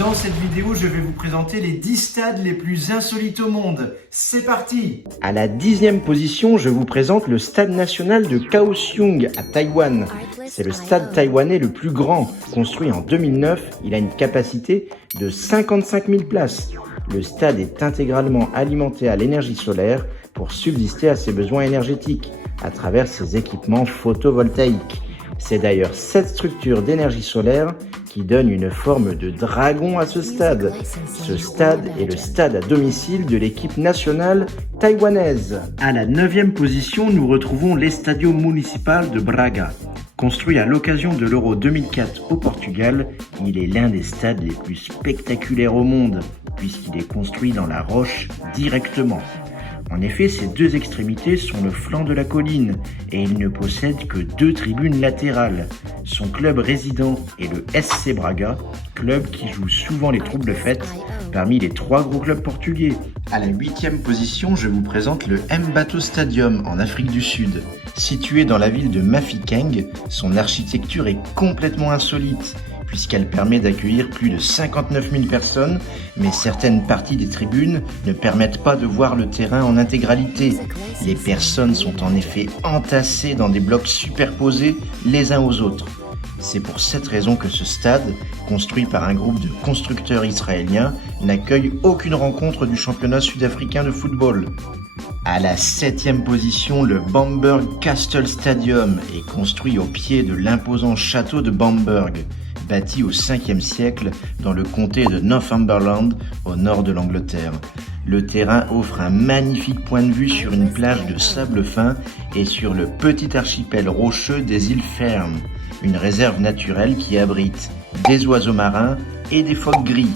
Dans cette vidéo, je vais vous présenter les 10 stades les plus insolites au monde. C'est parti! À la 10e position, je vous présente le stade national de Kaohsiung à Taïwan. C'est le stade taïwanais le plus grand. Construit en 2009, il a une capacité de 55 000 places. Le stade est intégralement alimenté à l'énergie solaire pour subsister à ses besoins énergétiques à travers ses équipements photovoltaïques. C'est d'ailleurs cette structure d'énergie solaire qui donne une forme de dragon à ce stade. Ce stade est le stade à domicile de l'équipe nationale taïwanaise. À la 9e position, nous retrouvons l'Estadio Municipal de Braga. Construit à l'occasion de l'Euro 2004 au Portugal, il est l'un des stades les plus spectaculaires au monde, puisqu'il est construit dans la roche directement. En effet, ses deux extrémités sont le flanc de la colline et il ne possède que 2 tribunes latérales. Son club résident est le SC Braga, club qui joue souvent les troubles fêtes parmi les 3 gros clubs portugais. À la 8e position, je vous présente le Mbato Stadium en Afrique du Sud. Situé dans la ville de Mafikeng, son architecture est complètement insolite, puisqu'elle permet d'accueillir plus de 59 000 personnes, mais certaines parties des tribunes ne permettent pas de voir le terrain en intégralité. Les personnes sont en effet entassées dans des blocs superposés les uns aux autres. C'est pour cette raison que ce stade, construit par un groupe de constructeurs israéliens, n'accueille aucune rencontre du championnat sud-africain de football. À la 7e position, le Bamberg Castle Stadium est construit au pied de l'imposant château de Bamberg, bâti au 5e siècle dans le comté de Northumberland, au nord de l'Angleterre. Le terrain offre un magnifique point de vue sur une plage de sable fin et sur le petit archipel rocheux des îles Fernes, une réserve naturelle qui abrite des oiseaux marins et des phoques gris.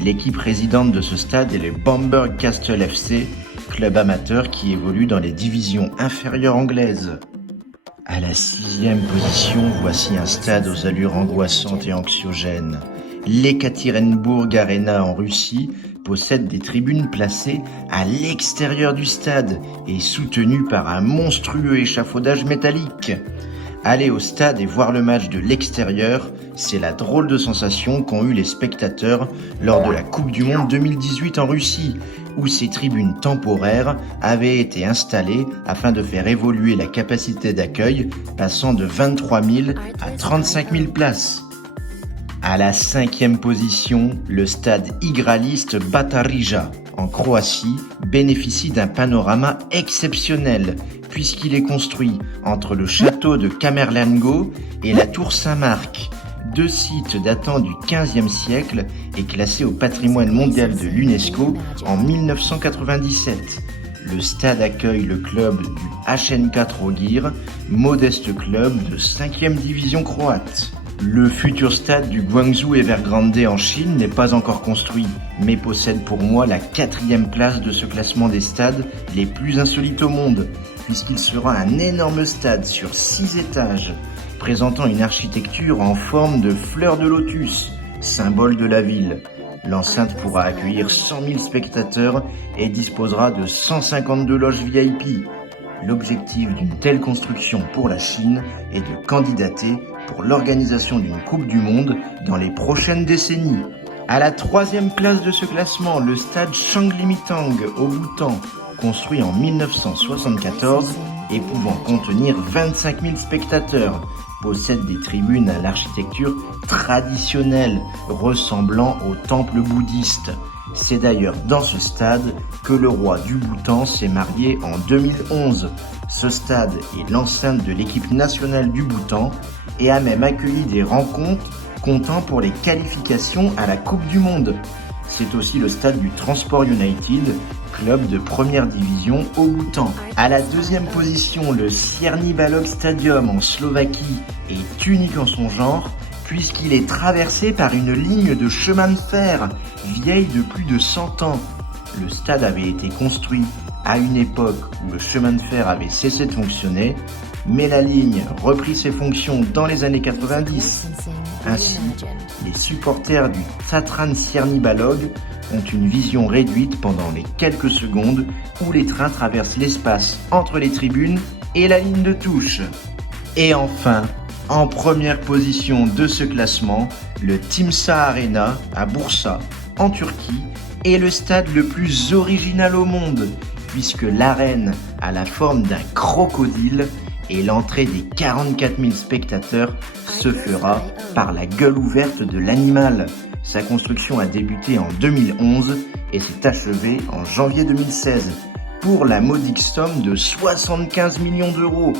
L'équipe résidente de ce stade est le Bamberg Castle FC, club amateur qui évolue dans les divisions inférieures anglaises. À la 6e position, voici un stade aux allures angoissantes et anxiogènes. L'Ekaterinbourg Arena en Russie possède des tribunes placées à l'extérieur du stade et soutenues par un monstrueux échafaudage métallique. Aller au stade et voir le match de l'extérieur, c'est la drôle de sensation qu'ont eu les spectateurs lors de la Coupe du Monde 2018 en Russie, où ces tribunes temporaires avaient été installées afin de faire évoluer la capacité d'accueil, passant de 23 000 à 35 000 places. À la 5e position, le stade Igraliste Batarija, en Croatie, bénéficie d'un panorama exceptionnel, puisqu'il est construit entre le château de Camerlengo et la tour Saint-Marc, 2 sites datant du XVe siècle et classés au patrimoine mondial de l'UNESCO en 1997. Le stade accueille le club du HNK Trogir, modeste club de 5e division croate. Le futur stade du Guangzhou Evergrande en Chine n'est pas encore construit, mais possède pour moi la 4e place de ce classement des stades les plus insolites au monde, puisqu'il sera un énorme stade sur 6 étages, présentant une architecture en forme de fleur de lotus, symbole de la ville. L'enceinte pourra accueillir 100 000 spectateurs et disposera de 152 loges VIP. L'objectif d'une telle construction pour la Chine est de candidater pour l'organisation d'une Coupe du Monde dans les prochaines décennies. À la 3e place de ce classement, le stade Changlimitang au Bhoutan, construit en 1974 et pouvant contenir 25 000 spectateurs, possède des tribunes à l'architecture traditionnelle ressemblant au temple bouddhiste. C'est d'ailleurs dans ce stade que le roi du Bhoutan s'est marié en 2011. Ce stade est l'enceinte de l'équipe nationale du Bhoutan et a même accueilli des rencontres comptant pour les qualifications à la Coupe du Monde. C'est aussi le stade du Transport United, club de première division au Bhoutan. À la 2e position, le Cierny Balog Stadium en Slovaquie est unique en son genre, puisqu'il est traversé par une ligne de chemin de fer vieille de plus de 100 ans. Le stade avait été construit à une époque où le chemin de fer avait cessé de fonctionner, mais la ligne reprit ses fonctions dans les années 90. Ainsi, les supporters du Tatran Cierny Balog ont une vision réduite pendant les quelques secondes où les trains traversent l'espace entre les tribunes et la ligne de touche. Et enfin, En première position de ce classement, le Timsah Arena à Bursa, en Turquie, est le stade le plus original au monde, puisque l'arène a la forme d'un crocodile et l'entrée des 44 000 spectateurs se fera par la gueule ouverte de l'animal. Sa construction a débuté en 2011 et s'est achevée en janvier 2016 pour la modique somme de 75 millions d'euros,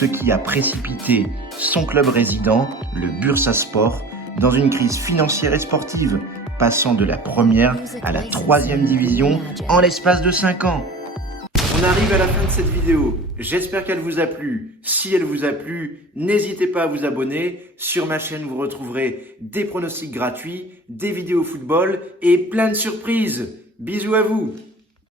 ce qui a précipité son club résident, le Bursaspor, dans une crise financière et sportive, passant de la première à la 3e division en l'espace de 5 ans. On arrive à la fin de cette vidéo. J'espère qu'elle vous a plu. Si elle vous a plu, n'hésitez pas à vous abonner. Sur ma chaîne, vous retrouverez des pronostics gratuits, des vidéos football et plein de surprises. Bisous à vous.